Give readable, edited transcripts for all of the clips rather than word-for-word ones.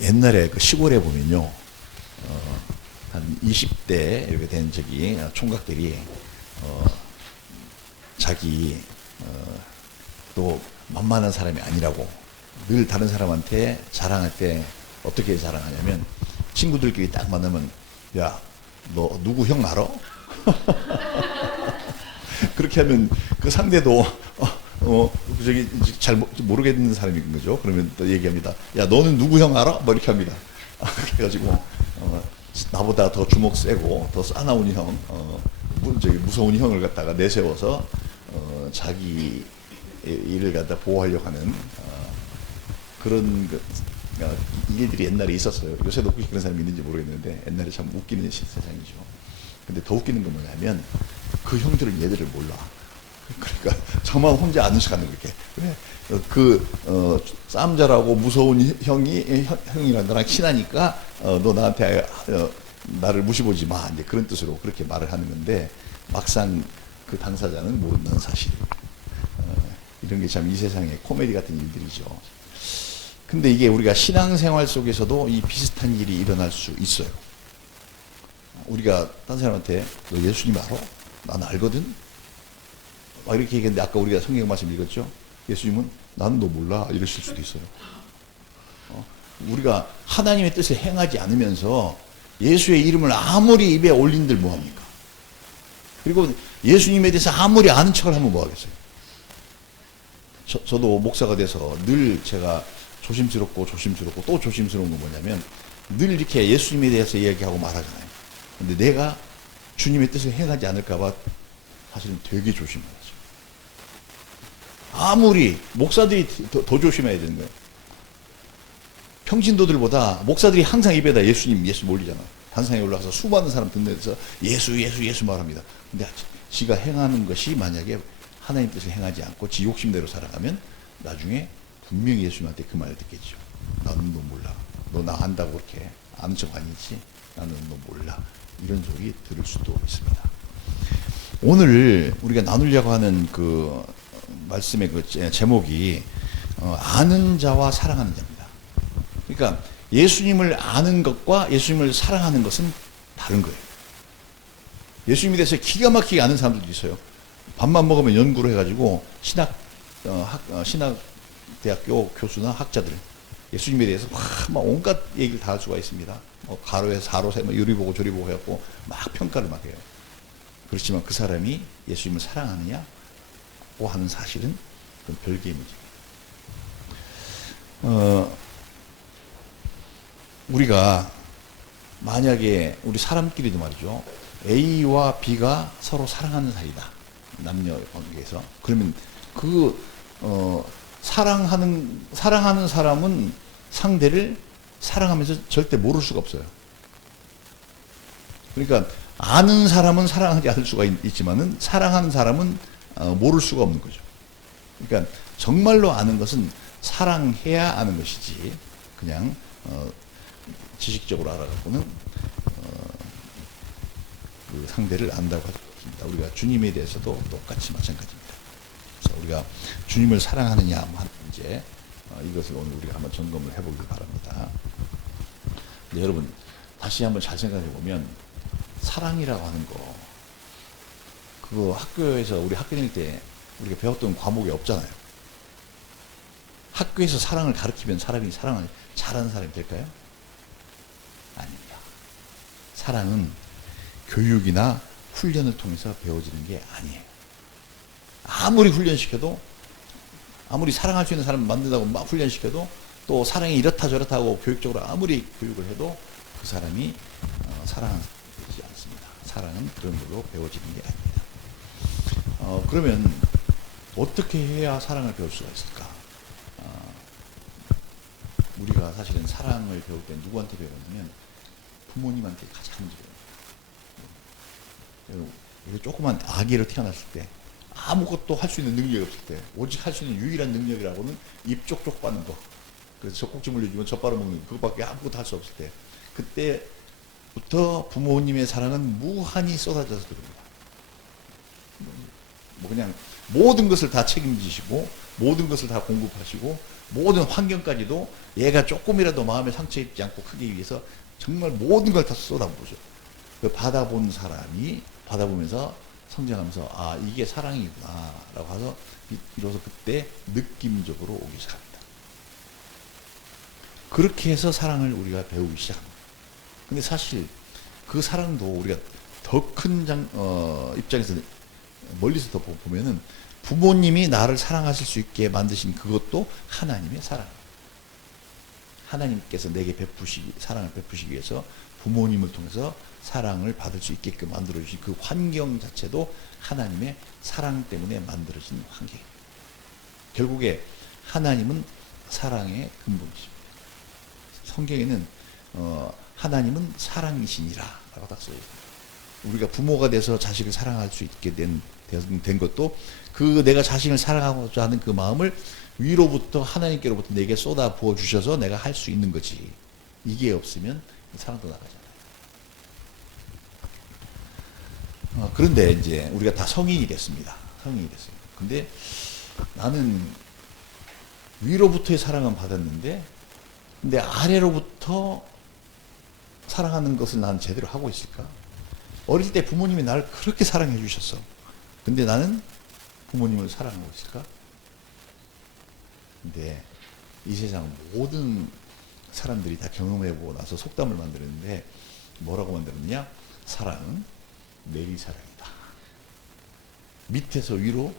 옛날에 그 시골에 보면요, 한 20대 이렇게 된 저기 총각들이 자기 또 만만한 사람이 아니라고 늘 다른 사람한테 자랑할 때 어떻게 자랑하냐면, 친구들끼리 딱 만나면, 야, 너 누구 형 알아? 그렇게 하면 그 상대도 저기 잘 모르겠는 사람인 거죠. 그러면 또 얘기합니다. 야, 너는 누구 형 알아? 뭐 이렇게 합니다. 그래가지고 나보다 더 주먹 세고 더 싸나운 형, 저기 무서운 형을 갖다가 내세워서 자기 일을 갖다 보호하려고 하는 그런 일들이 옛날에 있었어요. 요새도 혹시 그런 사람이 있는지 모르겠는데, 옛날에 참 웃기는 세상이죠. 근데 더 웃기는 건 뭐냐면, 그 형들은 얘들을 몰라. 그러니까 저만 혼자 아는 척하는 거게. 그래, 싸움 잘하고 무서운 형이랑 나랑 친하니까 너 나한테 나를 무시보지 마, 이제 그런 뜻으로 그렇게 말을 하는 건데, 막상 그 당사자는 모른다는 사실. 이런 게 참 이 세상의 코미디 같은 일들이죠. 근데 이게 우리가 신앙생활 속에서도 이 비슷한 일이 일어날 수 있어요. 우리가 딴 사람한테 너 예수님 알아? 난 알거든? 막 이렇게 얘기했는데, 아까 우리가 성경 말씀 읽었죠? 예수님은 나는 너 몰라 이러실 수도 있어요. 우리가 하나님의 뜻을 행하지 않으면서 예수의 이름을 아무리 입에 올린들 뭐합니까? 그리고 예수님에 대해서 아무리 아는 척을 하면 뭐하겠어요? 저도 목사가 돼서 늘 제가 조심스럽고 또 조심스러운 건 뭐냐면, 늘 이렇게 예수님에 대해서 이야기하고 말하잖아요. 근데 내가 주님의 뜻을 행하지 않을까봐 사실은 되게 조심하죠. 아무리 목사들이 더 조심해야 되는 거예요. 평신도들보다 목사들이 항상 입에다 예수님 몰리잖아. 단상에 올라가서 수많은 사람 듣는 데서 예수 말합니다. 근데 지가 행하는 것이 만약에 하나님 뜻을 행하지 않고 지 욕심대로 살아가면 나중에 분명히 예수님한테 그 말을 듣겠죠. 나는 너 몰라. 너 나 안다고 그렇게 아는 척 아니지? 나는 너 몰라. 이런 소리 들을 수도 있습니다. 오늘 우리가 나누려고 하는 그 말씀의 그 제목이 아는 자와 사랑하는 자입니다. 그러니까 예수님을 아는 것과 예수님을 사랑하는 것은 다른 거예요. 예수님에 대해서 기가 막히게 아는 사람들도 있어요. 밥만 먹으면 연구를 해가지고 신학대학교 교수나 학자들 예수님에 대해서 막 온갖 얘기를 다 할 수가 있습니다. 가로에 사로세 요리 보고 저리 보고 해갖고 막 평가를 막 해요. 그렇지만 그 사람이 예수님을 사랑하느냐고 하는 사실은 그건 별개의 문제입니다. 우리가 만약에 우리 사람끼리도 말이죠, A와 B가 서로 사랑하는 사이다, 남녀 관계에서, 그러면 사랑하는 사람은 상대를 사랑하면서 절대 모를 수가 없어요. 그러니까 아는 사람은 사랑하지 않을 수가 있지만은 사랑하는 사람은 모를 수가 없는 거죠. 그러니까 정말로 아는 것은 사랑해야 아는 것이지, 그냥 지식적으로 알아갖고는 그 상대를 안다고 하지 않습니다. 우리가 주님에 대해서도 똑같이 마찬가지입니다. 그래서 우리가 주님을 사랑하느냐 하는 문제, 이것을 오늘 우리가 한번 점검을 해보길 바랍니다. 근데 여러분, 다시 한번 잘 생각해 보면 사랑이라고 하는 거, 그거 학교에서 우리 학교 다닐 때 우리가 배웠던 과목이 없잖아요. 학교에서 사랑을 가르치면 사람이 사랑을 잘하는 사람이 될까요? 아닙니다. 사랑은 교육이나 훈련을 통해서 배워지는 게 아니에요. 아무리 훈련시켜도, 아무리 사랑할 수 있는 사람을 만든다고 막 훈련시켜도, 또 사랑이 이렇다 저렇다 하고 교육적으로 아무리 교육을 해도 그 사람이 사랑하지 않습니다. 사랑은 그런 걸로 배워지는 게 아닙니다. 그러면 어떻게 해야 사랑을 배울 수가 있을까? 우리가 사실은 사랑을 배울 때 누구한테 배우냐면 부모님한테 가장 먼저 배워요. 조그만 아기로 태어났을 때 아무것도 할 수 있는 능력이 없을 때 오직 할 수 있는 유일한 능력이라고는 입 쪽쪽 빠는 거, 그래서 젖꼭지 물려주면 젖 빨아먹는 거, 그것밖에 아무것도 할 수 없을 때, 그때부터 부모님의 사랑은 무한히 쏟아져서 들어옵니다. 그냥 모든 것을 다 책임지시고 모든 것을 다 공급하시고 모든 환경까지도 얘가 조금이라도 마음에 상처 입지 않고 크기 위해서 정말 모든 걸 다 쏟아부으죠. 그 받아본 사람이 받아보면서 성장하면서 아 이게 사랑이구나 라고 해서 비로소 그때 느낌적으로 오기 시작합니다. 그렇게 해서 사랑을 우리가 배우기 시작합니다. 근데 사실 그 사랑도 우리가 더 큰 입장에서 멀리서 더 보면은 부모님이 나를 사랑하실 수 있게 만드신 그것도 하나님의 사랑. 하나님께서 내게 사랑을 베푸시기 위해서 부모님을 통해서 사랑을 받을 수 있게끔 만들어주신 그 환경 자체도 하나님의 사랑 때문에 만들어진 환경입니다. 결국에 하나님은 사랑의 근본이십니다. 성경에는 하나님은 사랑이시니라 라고 딱 써있습니다. 우리가 부모가 돼서 자식을 사랑할 수 있게 된 것도 그 내가 자신을 사랑하고자 하는 그 마음을 위로부터 하나님께로부터 내게 쏟아 부어 주셔서 내가 할 수 있는 거지. 이게 없으면 사랑도 나가잖아요. 그런데 이제 우리가 다 성인이 됐습니다. 성인이 됐어요. 근데 나는 위로부터의 사랑은 받았는데 근데 아래로부터 사랑하는 것을 나는 제대로 하고 있을까? 어릴 때 부모님이 나를 그렇게 사랑해 주셨어. 근데 나는 부모님을 사랑하고 있을까? 근데 이 세상 모든 사람들이 다 경험해보고 나서 속담을 만들었는데 뭐라고 만들었냐? 사랑은 내리사랑이다. 밑에서 위로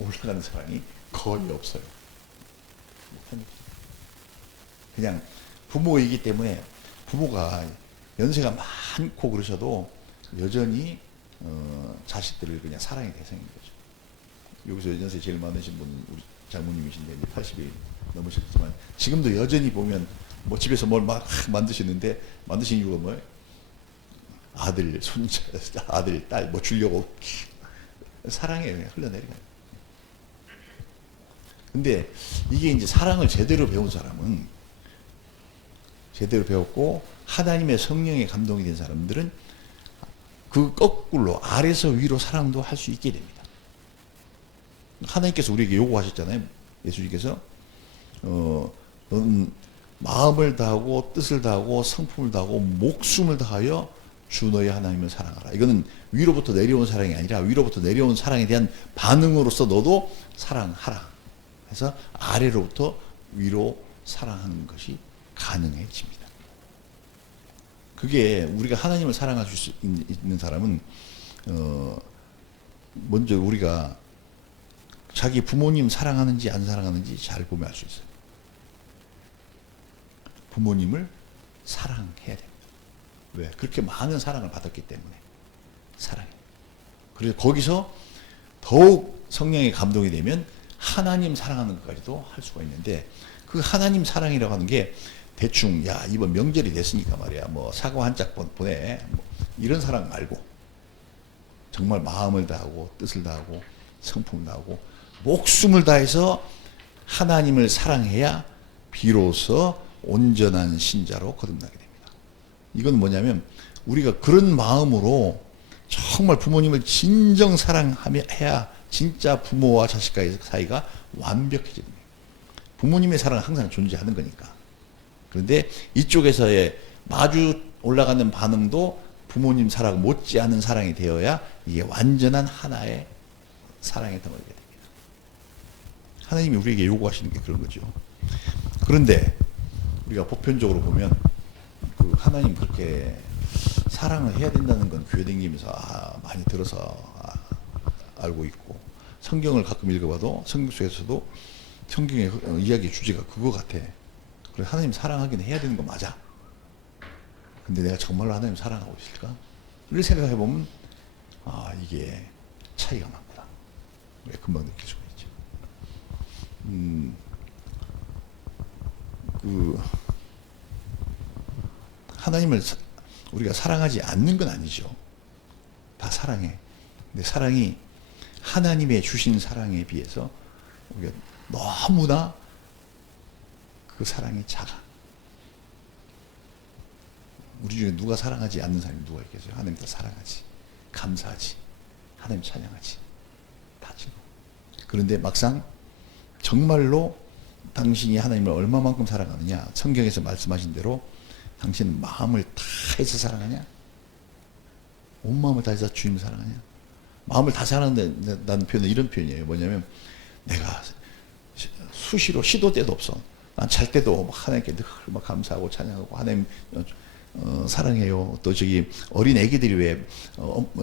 올라가는 사랑이 거의 없어요. 그냥 부모이기 때문에 부모가 연세가 많고 그러셔도 여전히 자식들을 그냥 사랑의 대상인 거죠. 여기서 연세 제일 많으신 분은 우리 장모님이신데 이제 80이 넘으셨지만 지금도 여전히 보면 뭐 집에서 뭘 막 만드시는데 만드신 이유가 뭐예요? 아들, 손자, 아들, 딸 뭐 주려고 사랑에 흘러내려가요. 근데 이게 이제 사랑을 제대로 배운 사람은 제대로 배웠고 하나님의 성령에 감동이 된 사람들은 그 거꾸로 아래서 위로 사랑도 할 수 있게 됩니다. 하나님께서 우리에게 요구하셨잖아요. 예수님께서 너는 마음을 다하고 뜻을 다하고 성품을 다하고 목숨을 다하여 주 너의 하나님을 사랑하라. 이거는 위로부터 내려온 사랑이 아니라 위로부터 내려온 사랑에 대한 반응으로서 너도 사랑하라. 그래서 아래로부터 위로 사랑하는 것이 가능해집니다. 그게 우리가 하나님을 사랑할 수 있는 사람은 먼저 우리가 자기 부모님 사랑하는지 안 사랑하는지 잘 보면 알 수 있어요. 부모님을 사랑해야 됩니다. 왜? 그렇게 많은 사랑을 받았기 때문에 사랑해. 그래서 거기서 더욱 성령의 감동이 되면 하나님 사랑하는 것까지도 할 수가 있는데 그 하나님 사랑이라고 하는 게 대충 야 이번 명절이 됐으니까 말이야 뭐 사과 한 짝 보내 뭐 이런 사랑 말고 정말 마음을 다하고 뜻을 다하고 성품을 다하고 목숨을 다해서 하나님을 사랑해야 비로소 온전한 신자로 거듭나게 됩니다. 이건 뭐냐면 우리가 그런 마음으로 정말 부모님을 진정 사랑해야 진짜 부모와 자식 사이가 완벽해집니다. 부모님의 사랑은 항상 존재하는 거니까. 그런데 이쪽에서의 마주 올라가는 반응도 부모님 사랑 못지않은 사랑이 되어야 이게 완전한 하나의 사랑의 덩어리가 됩니다. 하나님이 우리에게 요구하시는 게 그런 거죠. 그런데 우리가 보편적으로 보면 그 하나님 그렇게 사랑을 해야 된다는 건 교회 다니면서 많이 들어서 알고 있고 성경을 가끔 읽어봐도 성경 속에서도 성경의 이야기 주제가 그거 같아. 그래 하나님 사랑하긴 해야 되는 거 맞아. 근데 내가 정말로 하나님 사랑하고 있을까? 를 생각해보면 이게 차이가 많구나. 우리가 금방 느낄 수가 있죠. 하나님을 우리가 사랑하지 않는 건 아니죠. 다 사랑해. 근데 사랑이 하나님의 주신 사랑에 비해서 우리가 너무나 그 사랑이 작아. 우리 중에 누가 사랑하지 않는 사람이 누가 있겠어요? 하나님 다 사랑하지. 감사하지. 하나님 찬양하지. 다 지금. 그런데 막상 정말로 당신이 하나님을 얼마만큼 사랑하느냐, 성경에서 말씀하신 대로 당신은 마음을 다해서 사랑하냐, 온 마음을 다해서 주님을 사랑하냐. 마음을 다 사랑한다는 표현은 이런 표현이에요. 뭐냐면 내가 수시로 시도 때도 없어. 난 잘 때도 하나님께 늘 막 감사하고 찬양하고 하나님 사랑해요. 또 저기 어린 애기들이 왜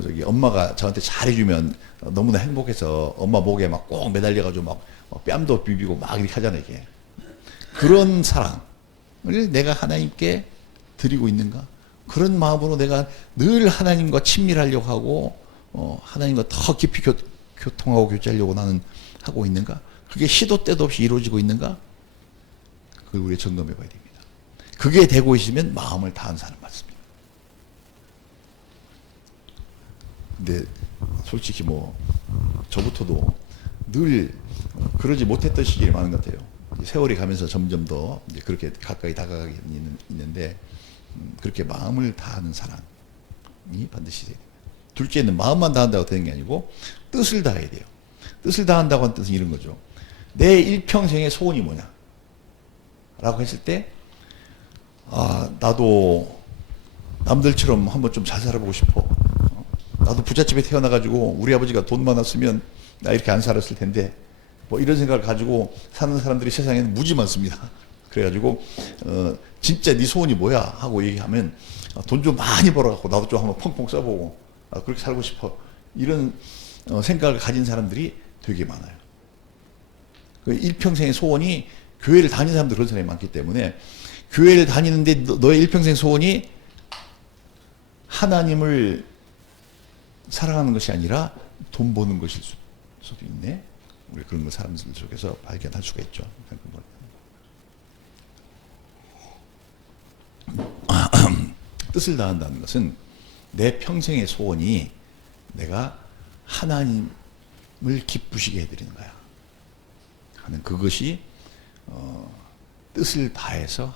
저기 엄마가 저한테 잘해주면 너무나 행복해서 엄마 목에 막 꼭 매달려가지고 막 뺨도 비비고 막 이렇게 하잖아요. 이게 그런 사랑을 내가 하나님께 드리고 있는가? 그런 마음으로 내가 늘 하나님과 친밀하려고 하고 하나님과 더 깊이 교통하고 교제하려고 나는 하고 있는가? 그게 시도 때도 없이 이루어지고 있는가? 그걸 우리가 점검해 봐야 됩니다. 그게 되고 있으면 마음을 다한 사람 맞습니다. 근데 솔직히 뭐 저부터도 늘 그러지 못했던 시기가 많은 것 같아요. 세월이 가면서 점점 더 이제 그렇게 가까이 다가가게 있는데 그렇게 마음을 다하는 사람이 반드시 돼야 됩니다. 둘째는 마음만 다한다고 되는 게 아니고 뜻을 다해야 돼요. 뜻을 다한다고 하는 뜻은 이런 거죠. 내 일평생의 소원이 뭐냐? 라고 했을 때, 나도 남들처럼 한번 좀 잘 살아보고 싶어. 나도 부잣집에 태어나가지고 우리 아버지가 돈 많았으면 나 이렇게 안 살았을 텐데, 뭐 이런 생각을 가지고 사는 사람들이 세상에는 무지 많습니다. 그래가지고, 진짜 네 소원이 뭐야? 하고 얘기하면, 돈 좀 많이 벌어갖고 나도 좀 한번 펑펑 써보고, 그렇게 살고 싶어. 이런 생각을 가진 사람들이 되게 많아요. 그 일평생의 소원이 교회를 다니는 사람들 그런 사람이 많기 때문에 교회를 다니는데 너의 일평생 소원이 하나님을 사랑하는 것이 아니라 돈 버는 것일 수도 있네. 우리 그런 거 사람들 속에서 발견할 수가 있죠. 뜻을 다한다는 것은 내 평생의 소원이 내가 하나님을 기쁘시게 해드리는 거야 하는 그것이 뜻을 다해서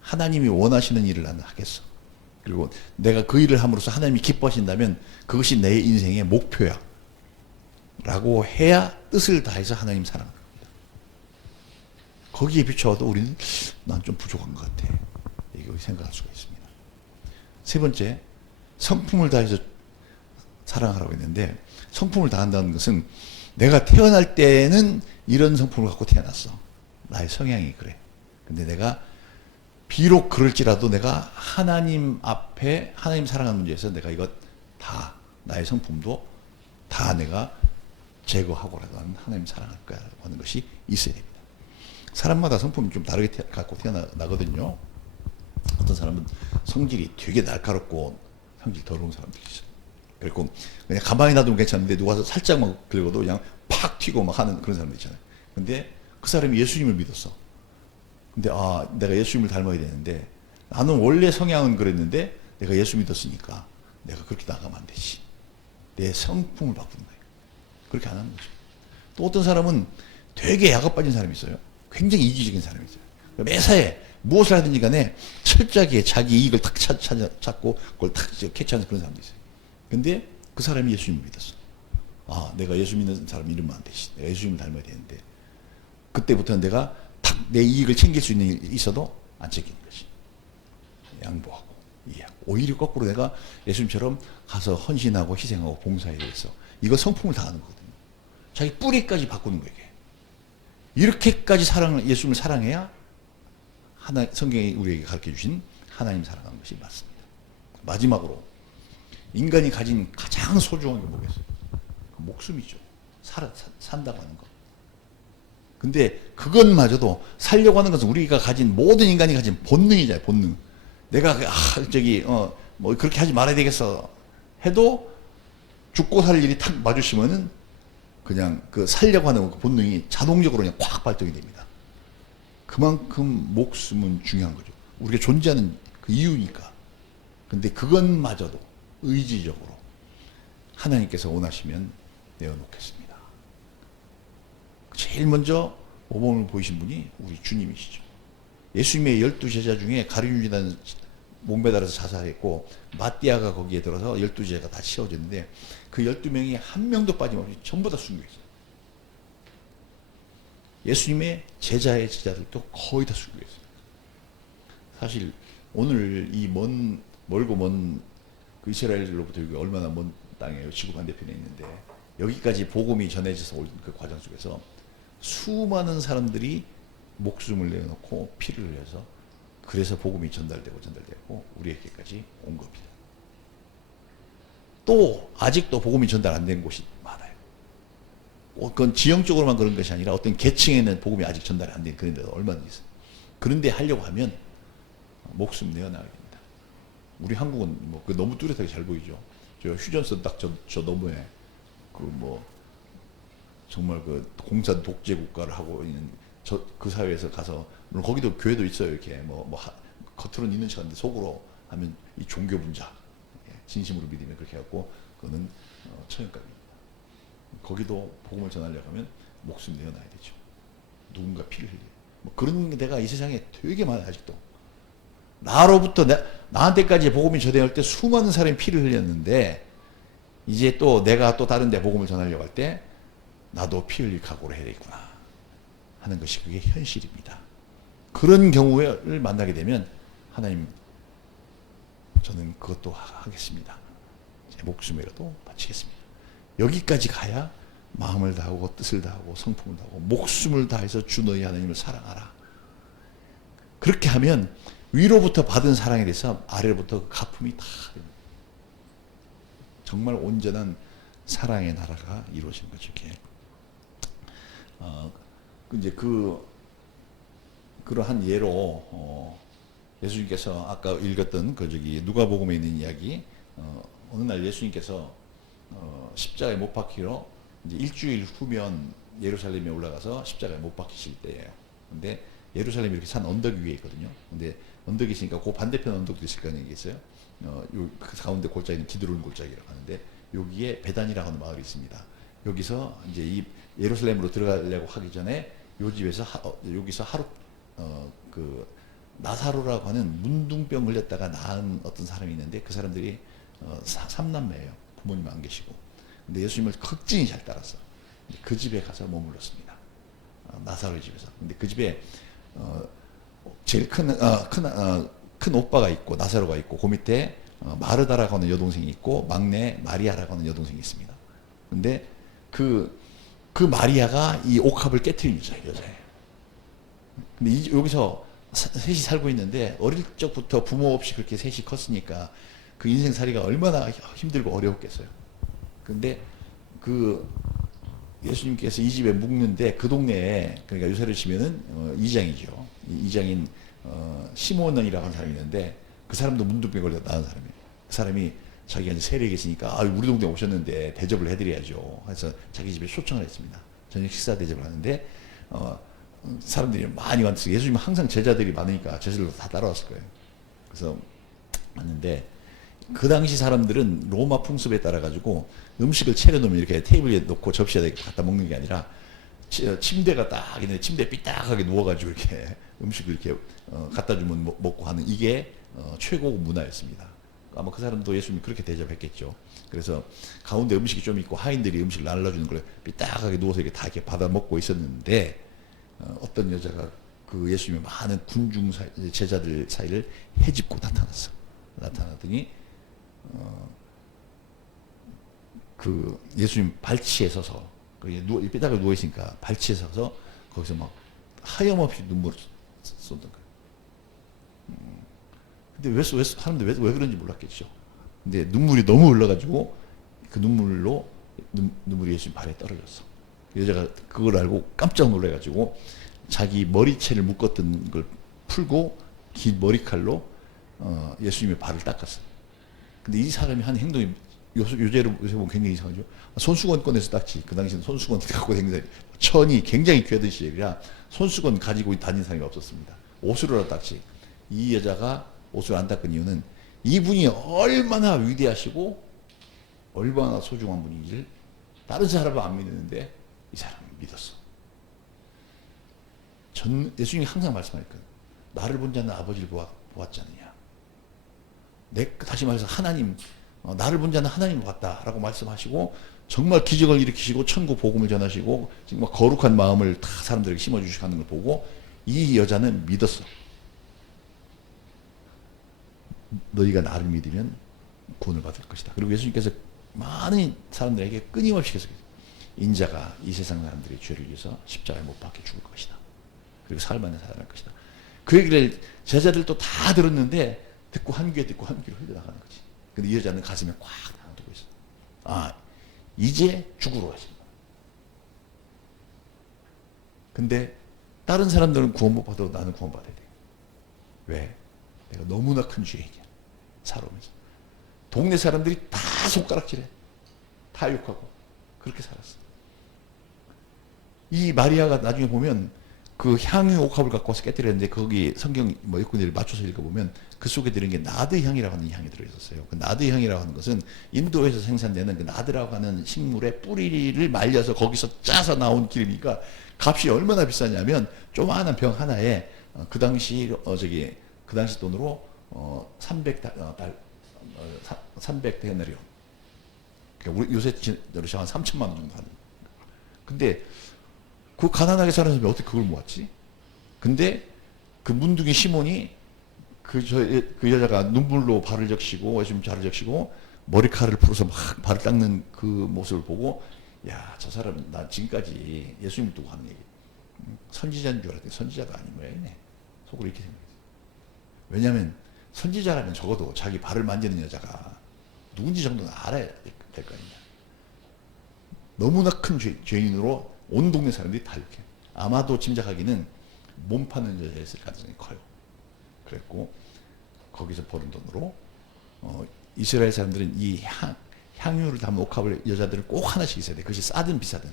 하나님이 원하시는 일을 나는 하겠어. 그리고 내가 그 일을 함으로써 하나님이 기뻐하신다면 그것이 내 인생의 목표야 라고 해야 뜻을 다해서 하나님 사랑하는 겁니다. 거기에 비춰도 우리는 난 좀 부족한 것 같아 이렇게 생각할 수가 있습니다. 세 번째, 성품을 다해서 사랑하라고 했는데 성품을 다한다는 것은 내가 태어날 때는 이런 성품을 갖고 태어났어. 나의 성향이 그래. 근데 내가 비록 그럴지라도 내가 하나님 앞에 하나님 사랑하는 문제에서 내가 이것 다 나의 성품도 다 내가 제거하고라도 하나님 사랑할 거야 하는 것이 있어야 됩니다. 사람마다 성품이 좀 다르게 갖고 태어나거든요. 어떤 사람은 성질이 되게 날카롭고 성질 더러운 사람들이 있어요. 그리고 그냥 가만히 놔두면 괜찮은데 누가 와서 살짝만 긁어도 그냥 팍 튀고 막 하는 그런 사람들 있잖아요. 근데 그 사람이 예수님을 믿었어. 근데 내가 예수님을 닮아야 되는데 나는 원래 성향은 그랬는데 내가 예수 믿었으니까 내가 그렇게 나가면 안 되지. 내 성품을 바꾸는 거예요. 그렇게 안 하는 거죠. 또 어떤 사람은 되게 야가 빠진 사람이 있어요. 굉장히 이기적인 사람이 있어요. 매사에 무엇을 하든지 간에 철저하게 자기 이익을 탁 찾고 그걸 탁 캐치하는 그런 사람도 있어요. 근데 그 사람이 예수님을 믿었어. 내가 예수 믿는 사람 이러면 안 되지. 내가 예수님을 닮아야 되는데 그때부터는 내가 탁 내 이익을 챙길 수 있는 일이 있어도 안 챙기는 거지. 양보하고 이해하고. 오히려 거꾸로 내가 예수님처럼 가서 헌신하고 희생하고 봉사해야 돼서 이거 성품을 다하는 거거든요. 자기 뿌리까지 바꾸는 거예요. 이렇게까지 예수님을 사랑해야 성경이 우리에게 가르쳐 주신 하나님 사랑하는 것이 맞습니다. 마지막으로 인간이 가진 가장 소중한 게 뭐겠어요? 그 목숨이죠. 산다고 하는 거. 근데 그것마저도 살려고 하는 것은 우리가 가진 모든 인간이 가진 본능이잖아요. 본능. 내가 뭐 그렇게 하지 말아야 되겠어 해도 죽고 살 일이 탁 마주치면은 그냥 그 살려고 하는 그 본능이 자동적으로 그냥 콱 발동이 됩니다. 그만큼 목숨은 중요한 거죠. 우리가 존재하는 그 이유니까. 근데 그것마저도 의지적으로 하나님께서 원하시면 내어놓겠습니다. 제일 먼저 모범을 보이신 분이 우리 주님이시죠. 예수님의 12제자 중에 가룟유다는 목매달아서 자살했고 마띠아가 거기에 들어서 12제자가 다 치워졌는데 그 12명이 한 명도 빠짐없이 전부 다 순교했어요. 예수님의 제자의 제자들도 거의 다 순교했어요. 사실 오늘 이 멀고 먼 그 이스라엘로부터 여기 얼마나 먼 땅이에요. 지구 반대편에 있는데 여기까지 복음이 전해져서 올 그 과정 속에서 수많은 사람들이 목숨을 내어놓고 피를 흘려서 그래서 복음이 전달되고 우리에게까지 온 겁니다. 또 아직도 복음이 전달 안 된 곳이 많아요. 그건 지형적으로만 그런 것이 아니라 어떤 계층에는 복음이 아직 전달이 안 된 그런 데도 얼마나 있어요. 그런데 하려고 하면 목숨 내어나가야 됩니다. 우리 한국은 뭐 너무 뚜렷하게 잘 보이죠. 저 휴전선 딱 저 너머에 정말 그 공산 독재 국가를 하고 있는 그 사회에서 가서 물론 거기도 교회도 있어요. 이렇게 겉으로는 있는 척하는데 속으로 하면 이 종교 분자 진심으로 믿으면 그렇게 해갖고 그거는 처형감입니다. 거기도 복음을 전하려고 하면 목숨 내어놔야 되죠. 누군가 피를 흘려요. 그런 데가 이 세상에 되게 많아요. 아직도 나로부터 나한테까지 복음이 전해올 때 수많은 사람이 피를 흘렸는데 이제 또 내가 또 다른 데 복음을 전하려고 할 때 나도 피 흘릴 각오를 해야 되겠구나 하는 것이 그게 현실입니다. 그런 경우를 만나게 되면 하나님 저는 그것도 하겠습니다. 제 목숨이라도 바치겠습니다. 여기까지 가야 마음을 다하고 뜻을 다하고 성품을 다하고 목숨을 다해서 주 너희 하나님을 사랑하라. 그렇게 하면 위로부터 받은 사랑에 대해서 아래로부터 그 갚음이 다 됩니다. 정말 온전한 사랑의 나라가 이루어진 거죠. 이게. 이제 그러한 예로 예수님께서 아까 읽었던 누가복음에 있는 이야기, 어느 날 예수님께서 십자가에 못 박히러 이제 일주일 후면 예루살렘에 올라가서 십자가에 못 박히실 때예요. 근데 예루살렘이 이렇게 산 언덕 위에 있거든요. 근데 언덕이 있으니까 그 반대편 언덕도 있을 거라는 게 있어요. 그 가운데 골짜기는 기드론 골짜기라고 하는데 여기에 베단이라고 하는 마을이 있습니다. 여기서 이제 이 예루살렘으로 들어가려고 하기 전에 요 집에서 여기서 하루 그 나사로라고 하는 문둥병 걸렸다가 나은 어떤 사람이 있는데 그 사람들이 삼남매예요. 부모님 안 계시고. 근데 예수님을 극진히 잘 따랐어. 그 집에 가서 머물렀습니다. 나사로의 집에서. 근데 그 집에 제일 큰 오빠가 있고 나사로가 있고 그 밑에 마르다라고 하는 여동생이 있고 막내 마리아라고 하는 여동생이 있습니다. 근데 그 마리아가 이 옥합을 깨트린 여자예요. 근데 여기서 셋이 살고 있는데 어릴 적부터 부모 없이 그렇게 셋이 컸으니까 그 인생살이가 얼마나 힘들고 어려웠겠어요. 근데 예수님께서 이 집에 묵는데 그 동네에 그러니까 요새로 치면은 이장이죠. 이장인 시몬이라고 하는 사람이 있는데 그 사람도 문둥병 걸려 나은 사람이에요. 그 사람이 자기가 이제 세력이 있으니까 우리 동네 오셨는데 대접을 해드려야죠. 그래서 자기 집에 초청을 했습니다. 저녁 식사 대접을 하는데 사람들이 많이 왔어요. 예수님은 항상 제자들이 많으니까 제자들도 다 따라왔을 거예요. 그래서 왔는데 그 당시 사람들은 로마 풍습에 따라 가지고 음식을 차려놓으면 이렇게 테이블에 놓고 접시에 갖다 먹는 게 아니라 침대가 딱 있는데 침대에 삐딱하게 누워가지고 이렇게 음식을 이렇게 갖다 주면 먹고 하는 이게 최고급 문화였습니다. 아마 그 사람도 예수님이 그렇게 대접했겠죠. 그래서 가운데 음식이 좀 있고 하인들이 음식을 날라주는 걸 삐딱하게 누워서 이렇게 다 이렇게 받아 먹고 있었는데 어떤 여자가 그 예수님의 많은 군중 제자들 사이를 헤집고 나타났어. 나타나더니 그 예수님 발치에 서서 삐딱하게 누워 있으니까 발치에 서서 거기서 막 하염없이 눈물을 쏟는 거예요. 근데 사람들 왜 그런지 몰랐겠죠. 근데 눈물이 너무 흘러가지고 그 눈물로 눈물이 예수님 발에 떨어졌어. 그 여자가 그걸 알고 깜짝 놀래가지고 자기 머리채를 묶었던 걸 풀고 긴 머리칼로 예수님의 발을 닦았어. 근데 이 사람이 한 행동이 요새 보면 굉장히 이상하죠. 손수건 꺼내서 닦지. 그 당시에는 손수건 갖고 다니는 천이 굉장히 귀하던 시절이라 손수건 가지고 다니는 사람이 없었습니다. 옷으로라도 닦지. 이 여자가 옷을 안 닦은 이유는 이분이 얼마나 위대하시고 얼마나 소중한 분인지를 다른 사람은 안 믿는데 이 사람은 믿었어. 예수님이 항상 말씀하니까 나를 본 자는 아버지를 보았지 않느냐. 다시 말해서 하나님, 나를 본 자는 하나님을 봤다라고 말씀하시고 정말 기적을 일으키시고 천국 복음을 전하시고 정말 거룩한 마음을 다 사람들에게 심어주시고 하는 걸 보고 이 여자는 믿었어. 너희가 나를 믿으면 구원을 받을 것이다. 그리고 예수님께서 많은 사람들에게 끊임없이 계속 인자가 이 세상 사람들의 죄를 위해서 십자가에 못 박혀 죽을 것이다. 그리고 사흘 만에 살아날 것이다. 그 얘기를 제자들도 다 들었는데 듣고 한 귀에 듣고 한 귀로 흘려나가는 거지. 근데 이 여자는 가슴에 꽉 담아두고 있어. 아, 이제 죽으러 가신다. 근데 다른 사람들은 구원 못 받아도 나는 구원 받아야 돼. 왜? 내가 너무나 큰 죄인이야. 살아오면서. 동네 사람들이 다 손가락질해. 다 욕하고. 그렇게 살았어. 이 마리아가 나중에 보면 그 향유 옥합을 갖고 와서 깨뜨렸는데 거기 성경 뭐 역군들을 맞춰서 읽어보면 그 속에 들은 게 나드 향이라고 하는 향이 들어있었어요. 그 나드 향이라고 하는 것은 인도에서 생산되는 그 나드라고 하는 식물의 뿌리를 말려서 거기서 짜서 나온 기름이니까 값이 얼마나 비싸냐면 조그마한 병 하나에 그 당시 그 당시 돈으로 300데나리온. 그러니까 우리 요새 한 3천만 원 정도 하는. 근데 그 가난하게 사는 사람이 어떻게 그걸 모았지? 근데 그 문둥이 시몬이 그 여자가 눈물로 발을 적시고 예수님 발을 적시고 머리카락을 풀어서 막 발을 닦는 그 모습을 보고 야, 저 사람 나 지금까지 예수님 두고 하는 얘기 선지자인 줄 알았더니 선지자가 아닌 모양이네. 속으로 이렇게 생각했어요. 왜냐하면 선지자라면 적어도 자기 발을 만지는 여자가 누군지 정도는 알아야 될 거 아니냐. 너무나 큰 죄인으로 온 동네 사람들이 다 이렇게. 아마도 짐작하기는 몸 파는 여자였을 가능성이 커요. 그랬고 거기서 버는 돈으로 이스라엘 사람들은 이 향유를 담은 옥합을 여자들은 꼭 하나씩 있어야 돼. 그것이 싸든 비싸든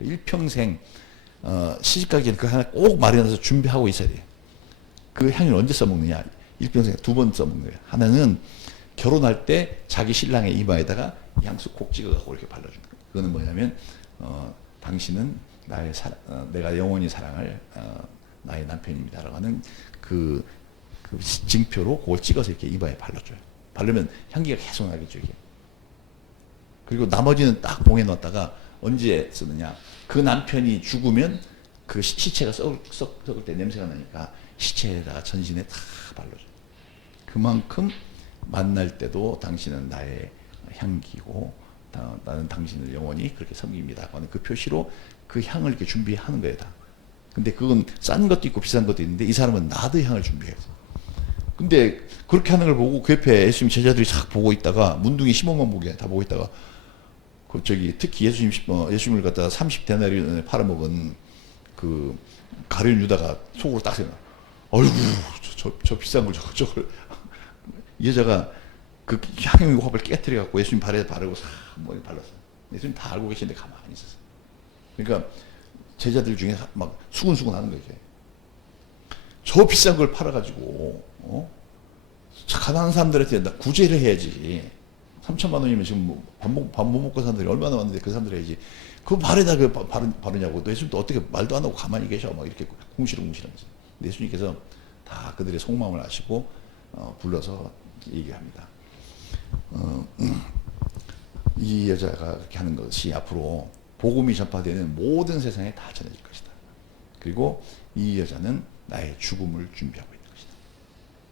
일평생 시집가기 전에 그 하나 꼭 마련해서 준비하고 있어야 돼. 그 향유를 언제 써먹느냐? 일평생 2번 써먹는 거예요. 하나는 결혼할 때 자기 신랑의 이마에다가 향수 콕 찍어갖고 이렇게 발라주는 거예요. 그거는 뭐냐면 당신은 나의 내가 영원히 사랑할 나의 남편입니다라고 하는 그 징표로 그걸 찍어서 이렇게 이마에 발라줘요. 바르면 향기가 계속 나겠죠, 이게. 그리고 나머지는 딱 봉해 놨다가 언제 쓰느냐. 그 남편이 죽으면 그 시체가 썩을 때 냄새가 나니까 시체에다가 전신에 다 발라줘요. 그만큼 만날 때도 당신은 나의 향기고 나는 당신을 영원히 그렇게 섬깁니다 하는 그 표시로 그 향을 이렇게 준비하는 거예요, 다. 근데 그건 싼 것도 있고 비싼 것도 있는데 이 사람은 나드 향을 준비해서. 근데 그렇게 하는 걸 보고 그 옆에 예수님 제자들이 싹 보고 있다가 문둥이 시몬만 보게 다 보고 있다가 그 특히 예수님을 갖다가 30데나리온에 팔아먹은 그 가룟 유다가 속으로 딱 생각. 어이구 저 비싼 걸 저걸 이 여자가 그 향유 옥합을 깨뜨려 갖고 예수님 발에 바르고 싹 머리 발랐어. 예수님 다 알고 계시는데 가만히 있었어. 그러니까 제자들 중에 막 수근수근 하는 거예요. 저 비싼 걸 팔아가지고 가난한 사람들한테 나 구제를 해야지. 3천만 원이면 지금 뭐 밥 못 먹고 사는 사람들이 얼마나 많은데 그 사람들 해야지. 그 발에다 바르냐고. 또 예수님도 어떻게 말도 안 하고 가만히 계셔. 막 이렇게 궁시렁궁시렁해서. 예수님께서 다 그들의 속마음을 아시고 불러서 얘기합니다. 이 여자가 그렇게 하는 것이 앞으로 복음이 전파되는 모든 세상에 다 전해질 것이다. 그리고 이 여자는 나의 죽음을 준비하고 있는 것이다.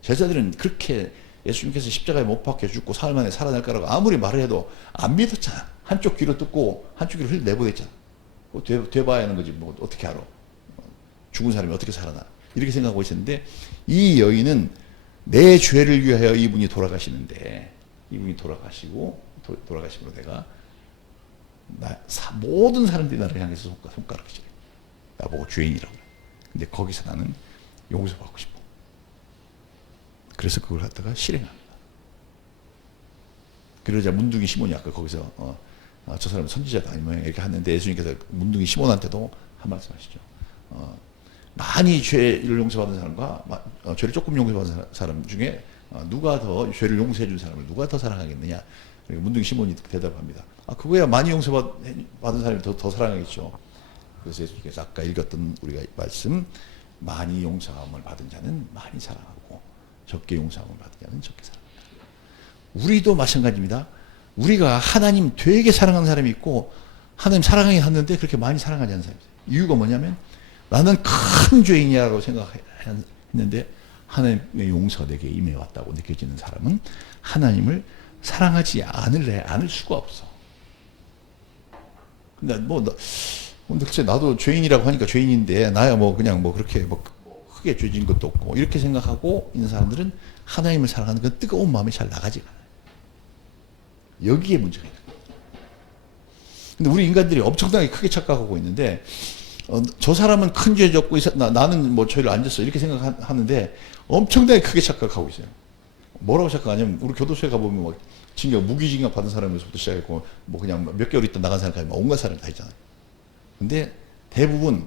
제자들은 그렇게 예수님께서 십자가에 못 박혀 죽고 사흘 만에 살아날 거라고 아무리 말을 해도 안 믿었잖아. 한쪽 귀로 듣고 한쪽 귀로 내보냈잖아. 돼봐야 하는 거지 뭐 어떻게 알아. 죽은 사람이 어떻게 살아나. 이렇게 생각하고 있었는데 이 여인은 내 죄를 위하여 이분이 돌아가시는데 이분이 돌아가심으로 내가 모든 사람들이 나를 향해서 손가락을 쥐래. 나보고 죄인이라고 그래. 근데 거기서 나는 용서받고 싶어. 그래서 그걸 갖다가 실행합니다. 그러자 문둥이 시몬이 아까 거기서 저 사람은 선지자가 아니면 이렇게 하는데 예수님께서 문둥이 시몬한테도 한 말씀 하시죠. 많이 죄를 용서받은 사람과 죄를 조금 용서받은 사람 중에 누가 더 죄를 용서해 준 사람을 누가 더 사랑하겠느냐. 그리고 문둥이 시몬이 대답합니다. 그거야 많이 용서받은 사람이 더 사랑하겠죠. 그래서 예수님께서 아까 읽었던 우리가 말씀 많이 용서함을 받은 자는 많이 사랑하고 적게 용서함을 받은 자는 적게 사랑한다. 우리도 마찬가지입니다. 우리가 하나님 되게 사랑하는 사람이 있고 하나님 사랑하긴 하는데 그렇게 많이 사랑하지 않는 사람이 있어요. 이유가 뭐냐면 나는 큰 죄인이라고 생각했는데 하나님의 용서가 내게 임해왔다고 느껴지는 사람은 하나님을 사랑하지 않을 수가 없어. 근데 글쎄 나도 죄인이라고 하니까 죄인인데 나야 뭐 그냥 뭐 그렇게 뭐 크게 죄진 것도 없고 이렇게 생각하고 있는 사람들은 하나님을 사랑하는 그 뜨거운 마음이 잘 나가지가 않아요. 여기에 문제가 있는 거예요. 근데 우리 인간들이 엄청나게 크게 착각하고 있는데 저 사람은 큰 죄 졌고 나는 뭐 죄를 안 졌어 이렇게 생각하는데 엄청나게 크게 착각하고 있어요. 뭐라고 착각하냐면 우리 교도소에 가보면 막 징역 무기징역 받은 사람에서부터 시작했고 뭐 그냥 몇 개월 있다 나간 사람까지 온갖 사람이 다 있잖아요. 근데 대부분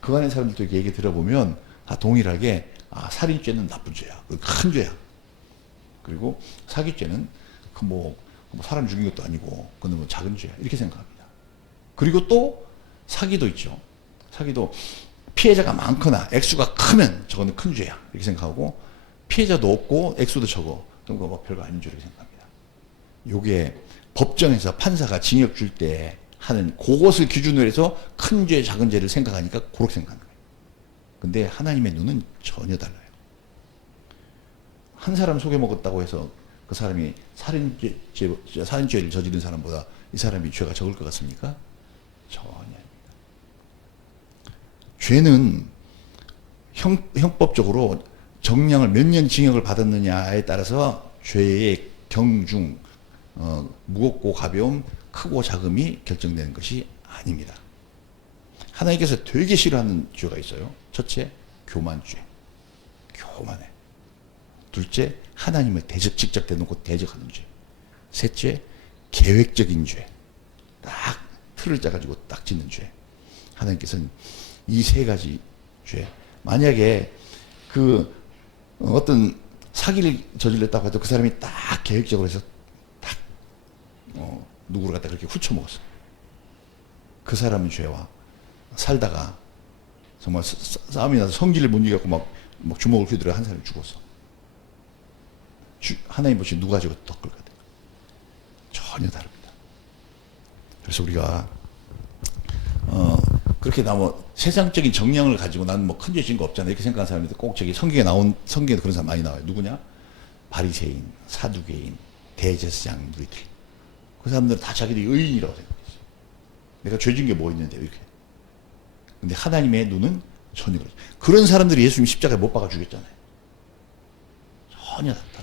그 안에 사람들도 얘기 들어보면 다 동일하게 살인죄는 나쁜 죄야. 큰 죄야. 그리고 사기죄는 뭐 사람 죽인 것도 아니고 그건 뭐 작은 죄야. 이렇게 생각합니다. 그리고 또 사기도 있죠. 사기도 피해자가 많거나 액수가 크면 저거는 큰 죄야. 이렇게 생각하고 피해자도 없고 액수도 적어. 그럼 그거 뭐 별거 아닌 죄로 생각합니다. 요게 법정에서 판사가 징역 줄 때 하는 그것을 기준으로 해서 큰 죄, 작은 죄를 생각하니까 그렇게 생각하는 거예요. 근데 하나님의 눈은 전혀 달라요. 한 사람 속여먹었다고 해서 그 사람이 살인죄를 저지른 사람보다 이 사람이 죄가 적을 것 같습니까? 전혀 아닙니다. 죄는 형법적으로 정량을 몇 년 징역을 받았느냐에 따라서 죄의 경중, 무겁고 가벼움, 크고 작음이 결정되는 것이 아닙니다. 하나님께서 되게 싫어하는 죄가 있어요. 첫째, 교만죄. 교만해. 둘째, 하나님을 직접 대놓고 대적하는 죄. 셋째, 계획적인 죄. 딱 틀을 짜가지고 딱 짓는 죄. 하나님께서는 이 세 가지 죄. 만약에 어떤 사기를 저질렀다고 해도 그 사람이 딱 계획적으로 해서 딱 누구를 갖다 그렇게 훔쳐먹었어. 그 사람의 죄와 살다가 정말 싸움이 나서 성질을 못 이겨갖고 막 주먹을 휘두르고 한 사람이 죽었어. 하나님 보시면 누가 지고 더 클 것 같아요? 전혀 다릅니다. 그래서 우리가 그렇게 세상적인 정량을 가지고 나는 뭐 큰 죄 지은 거 없잖아 이렇게 생각하는 사람인데 꼭 성경에도 그런 사람 많이 나와요. 누구냐? 바리새인, 사두개인, 대제사장 무리들. 그 사람들은 다 자기들이 의인이라고 생각했어요. 내가 죄 지은 게 뭐 있는데 이렇게. 근데 하나님의 눈은 전혀 그렇죠. 그런 사람들이 예수님 십자가에 못 박아 죽였잖아요. 전혀 다릅니다.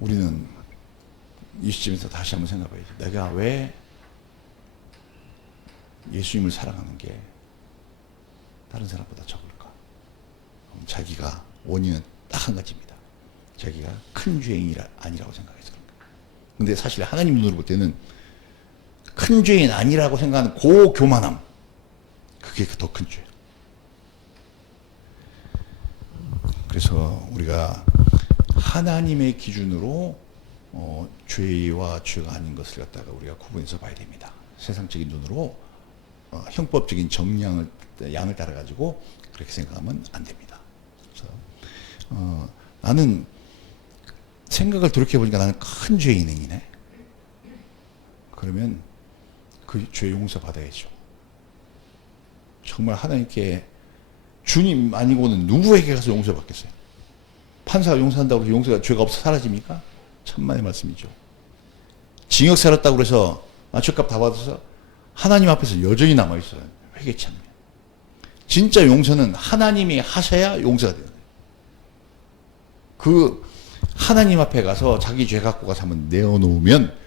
우리는 이 시점에서 다시 한번 생각해 봐야죠. 내가 왜 예수님을 사랑하는 게 다른 사람보다 적을까? 자기가 원인은 딱 한 가지입니다. 자기가 큰 죄인이 아니라고 생각해서 그런가. 근데 사실 하나님 눈으로 볼 때는 큰 죄인 아니라고 생각하는 그 교만함, 그게 더 큰 죄. 그래서 우리가 하나님의 기준으로 죄와 죄가 아닌 것을 갖다가 우리가 구분해서 봐야 됩니다. 세상적인 눈으로 형법적인 양을 따라 가지고 그렇게 생각하면 안 됩니다. 그래서 나는 생각을 돌이켜 보니까 나는 큰 죄인이네. 그러면 그 죄 용서 받아야죠. 정말 하나님께 주님 아니고는 누구에게 가서 용서 받겠어요? 판사가 용서한다고 해서 용서가 죄가 없어 사라집니까? 천만의 말씀이죠. 징역 살았다고 그래서 죄값 다 받아서 하나님 앞에서 여전히 남아있어요. 회개치 않으면. 진짜 용서는 하나님이 하셔야 용서가 돼요. 그 하나님 앞에 가서 자기 죄 갖고 가서 한번 내어놓으면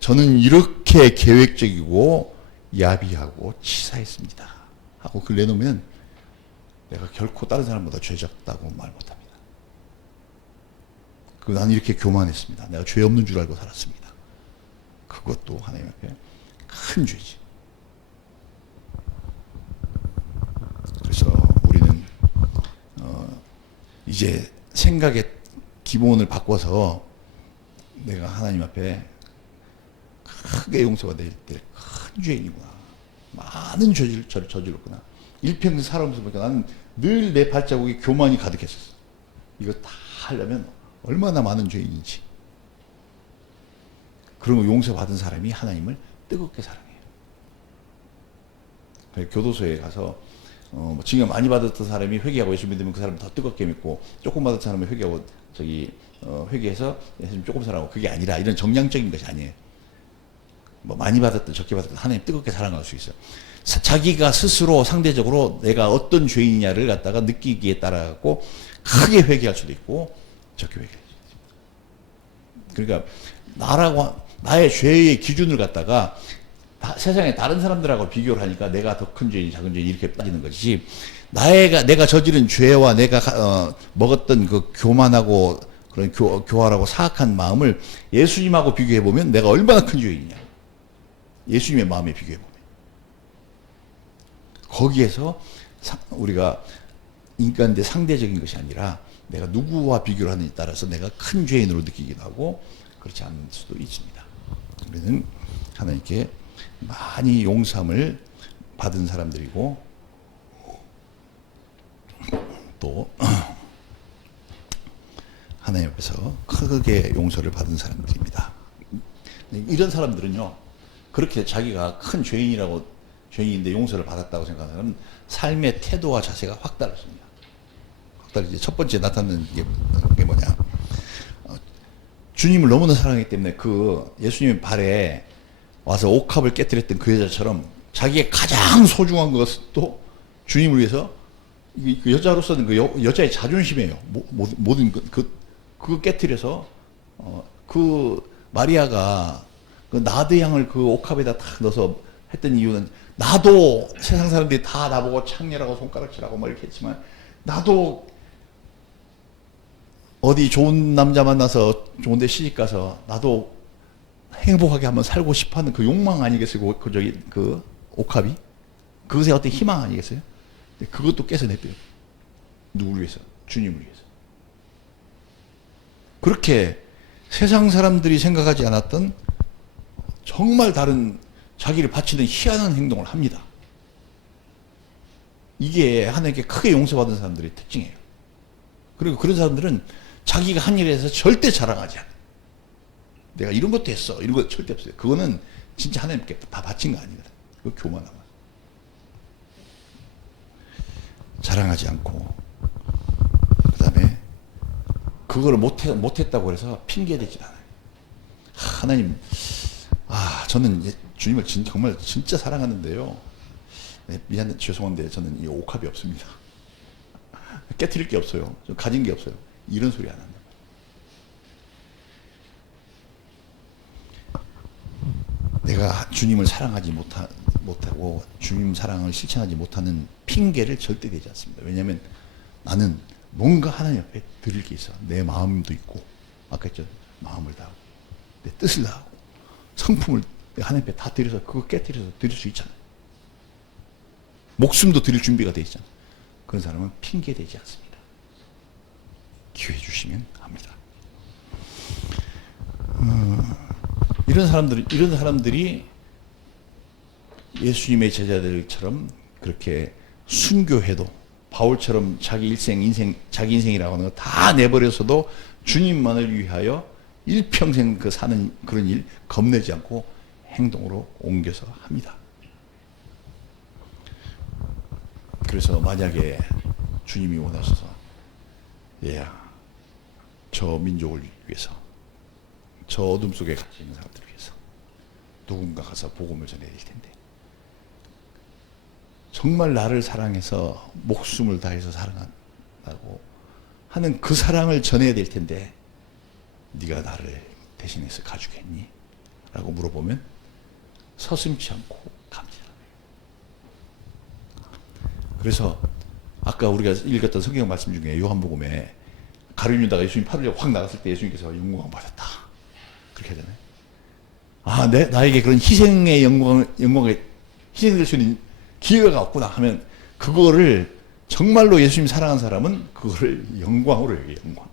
저는 이렇게 계획적이고 야비하고 치사했습니다 하고 그걸 내놓으면 내가 결코 다른 사람보다 죄 작다고 말 못합니다. 나는 이렇게 교만했습니다. 내가 죄 없는 줄 알고 살았습니다. 그것도 하나님 앞에 큰 죄지. 그래서 우리는 이제 생각의 기본을 바꿔서 내가 하나님 앞에 크게 용서가 될 때 큰 죄인이구나. 많은 죄를 저질렀구나. 일평생 살아오면서 보니까 나는 늘 내 발자국에 교만이 가득했었어. 이거 다 하려면 얼마나 많은 죄인인지. 그런 거 용서받은 사람이 하나님을 뜨겁게 사랑해요. 교도소에 가서 징역 많이 받았던 사람이 회개하고 예수 믿으면 그 사람 더 뜨겁게 믿고, 조금 받았던 사람이 회개하고 회개해서 예수님 조금 사랑하고, 그게 아니라 이런 정량적인 것이 아니에요. 뭐 많이 받았든 적게 받았든 하나님 뜨겁게 사랑할 수 있어요. 자기가 스스로 상대적으로 내가 어떤 죄인이냐를 갖다가 느끼기에 따라 갖고 크게 회개할 수도 있고 적게 회개할 수도 있습니다. 그러니까 나의 죄의 기준을 갖다가 세상에 다른 사람들하고 비교를 하니까 내가 더 큰 죄인, 작은 죄인 이렇게 따지는 것이지, 내가 저지른 죄와 내가 먹었던 그 교만하고 그런 교활하고 사악한 마음을 예수님하고 비교해 보면 내가 얼마나 큰 죄인이냐. 예수님의 마음에 비교해 보면 거기에서 우리가 인간인데 상대적인 것이 아니라 내가 누구와 비교를 하느냐에 따라서 내가 큰 죄인으로 느끼기도 하고 그렇지 않을 수도 있습니다. 우리는 하나님께 많이 용서함을 받은 사람들이고, 또 하나님 앞에서 크게 용서를 받은 사람들입니다. 이런 사람들은요, 그렇게 자기가 큰 죄인인데 용서를 받았다고 생각하는 사람은 삶의 태도와 자세가 확 다릅니다. 확 다르지. 첫 번째 나타나는 게 뭐냐? 주님을 너무나 사랑하기 때문에 그 예수님의 발에 와서 옥합을 깨뜨렸던 그 여자처럼 자기의 가장 소중한 것도 주님을 위해서, 그 여자로서는 그 여자의 자존심이에요. 모든 그거 깨뜨려서 그 마리아가 그 나드 향을 그 옥합에다 탁 넣어서 했던 이유는, 나도 세상 사람들이 다 나보고 창녀라고 손가락질하고 뭐 이렇게 했지만, 나도 어디 좋은 남자 만나서 좋은데 시집가서 나도 행복하게 한번 살고 싶어하는 그 욕망 아니겠어요? 그 옥합이 그것의 어떤 희망 아니겠어요? 그것도 깨서냈대요. 누구를 위해서? 주님을 위해서. 그렇게 세상 사람들이 생각하지 않았던 정말 다른, 자기를 바치는 희한한 행동을 합니다. 이게 하나님께 크게 용서받은 사람들의 특징이에요. 그리고 그런 사람들은 자기가 한 일에 대해서 절대 자랑하지 않아요. 내가 이런 것도 했어, 이런 거 절대 없어요. 그거는 진짜 하나님께 다 바친 거 아니거든. 그거 교만함. 자랑하지 않고, 그 다음에 그걸 못했다고 해서 핑계대지 않아요. 하나님, 저는 주님을 정말 진짜 사랑하는데요. 미안해, 죄송한데 저는 이 옥합이 없습니다. 깨트릴 게 없어요. 좀 가진 게 없어요. 이런 소리 안 합니다. 내가 주님을 사랑하지 못하고 주님 사랑을 실천하지 못하는 핑계를 절대 대지 않습니다. 왜냐하면 나는 뭔가 하나님 앞에 드릴 게 있어. 내 마음도 있고, 아까 했죠, 마음을 다하고 내 뜻을 다하고 성품을 하나님 앞에 다 드려서 그거 깨뜨려서 드릴 수 있잖아요. 목숨도 드릴 준비가 돼 있잖아요. 그런 사람은 핑계 대지 않습니다. 기회 주시면 합니다. 이런 사람들이 예수님의 제자들처럼 그렇게 순교해도, 바울처럼 자기 인생이라고 하는 거 다 내버려서도 주님만을 위하여 일평생 사는 그런 일 겁내지 않고 행동으로 옮겨서 합니다. 그래서 만약에 주님이 원하셔서, 저 민족을 위해서, 저 어둠 속에 갇혀 있는 사람들을 위해서 누군가 가서 복음을 전해야 될 텐데, 정말 나를 사랑해서 목숨을 다해서 사랑한다고 하는 그 사랑을 전해야 될 텐데 네가 나를 대신해서 가주겠니? 라고 물어보면 서슴지 않고 갑니다. 그래서 아까 우리가 읽었던 성경 말씀 중에 요한복음에 가룟 유다가 예수님 팔을 확 나갔을 때 예수님께서 영광을 받았다, 그렇게 하잖아요. 나에게 그런 희생의 영광에 희생될 수 있는 기회가 없구나 하면, 그거를 정말로 예수님 사랑하는 사람은 그거를 영광으로 여겨요. 영광.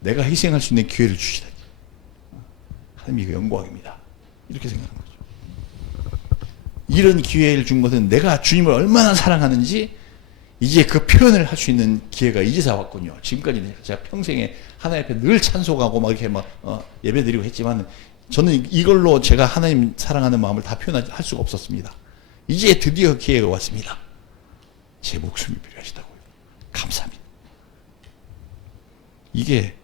내가 희생할 수 있는 기회를 주시다니, 하나님이 영광입니다, 이렇게 생각하는 거죠. 이런 기회를 준 것은 내가 주님을 얼마나 사랑하는지 이제 그 표현을 할 수 있는 기회가 이제서 왔군요. 지금까지는 제가 평생에 하나님 앞에 늘 찬송하고 막 이렇게 막 예배드리고 했지만 저는 이걸로 제가 하나님 사랑하는 마음을 다 표현할 수가 없었습니다. 이제 드디어 기회가 왔습니다. 제 목숨이 필요하시다고요. 감사합니다. 이게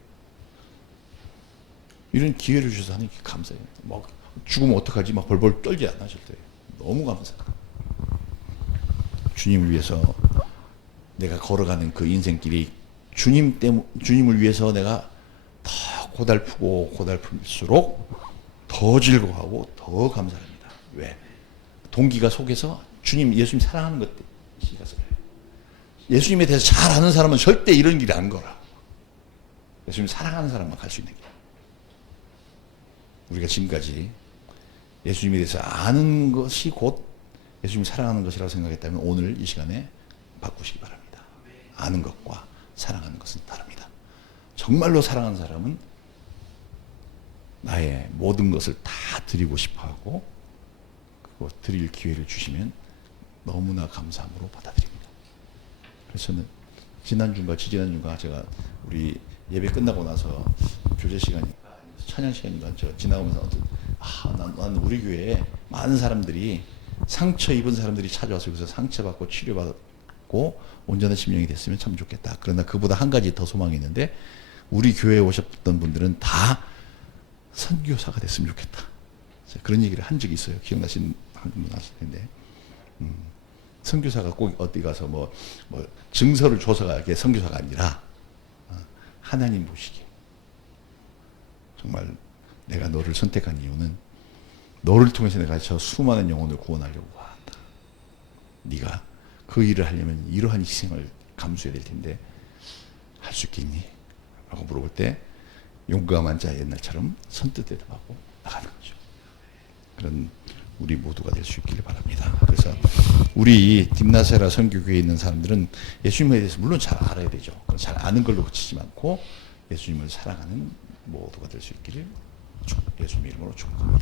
이런 기회를 주셔서 하나님께 감사해요. 막 죽으면 어떡하지? 막 벌벌 떨지 않으실 때 너무 감사합니다. 주님을 위해서 내가 걸어가는 그 인생길이 주님을 위해서 내가 더 고달프고 고달플수록 더 즐거워하고 더 감사합니다. 왜? 동기가 속에서 예수님 사랑하는 것이라서 그래요. 예수님에 대해서 잘 아는 사람은 절대 이런 길이 안 걸어. 예수님 사랑하는 사람만 갈 수 있는 길. 우리가 지금까지 예수님에 대해서 아는 것이 곧 예수님 사랑하는 것이라고 생각했다면 오늘 이 시간에 바꾸시기 바랍니다. 아는 것과 사랑하는 것은 다릅니다. 정말로 사랑하는 사람은 나의 모든 것을 다 드리고 싶어하고 그거 드릴 기회를 주시면 너무나 감사함으로 받아들입니다. 그래서 저는 지난주인가 지지난주인가 제가 우리 예배 끝나고 나서 교제 시간인가 찬양 시간인가 저 지나오면서 난 우리 교회에 많은 사람들이 상처 입은 사람들이 찾아와서 여기서 상처받고 치료받고 온전한 심령이 됐으면 참 좋겠다. 그러나 그보다 한 가지 더 소망이 있는데 우리 교회에 오셨던 분들은 다 선교사가 됐으면 좋겠다. 그런 얘기를 한 적이 있어요. 기억나시는 분 아실 텐데 선교사가 꼭 어디 가서 뭐 증서를 줘서가 이게 선교사가 아니라 하나님 보시기에 정말 내가 너를 선택한 이유는 너를 통해서 내가 저 수많은 영혼을 구원하려고 한다. 네가 그 일을 하려면 이러한 희생을 감수해야 될 텐데 할 수 있겠니? 라고 물어볼 때 용감한 자 옛날처럼 선뜻 대답하고 나가는 거죠. 그런 우리 모두가 될 수 있기를 바랍니다. 그래서 우리 딥나세라 선교교회에 있는 사람들은 예수님에 대해서 물론 잘 알아야 되죠. 잘 아는 걸로 그치지 않고 예수님을 사랑하는 모두가 될 수 있기를 예수님 이름으로 축복합니다.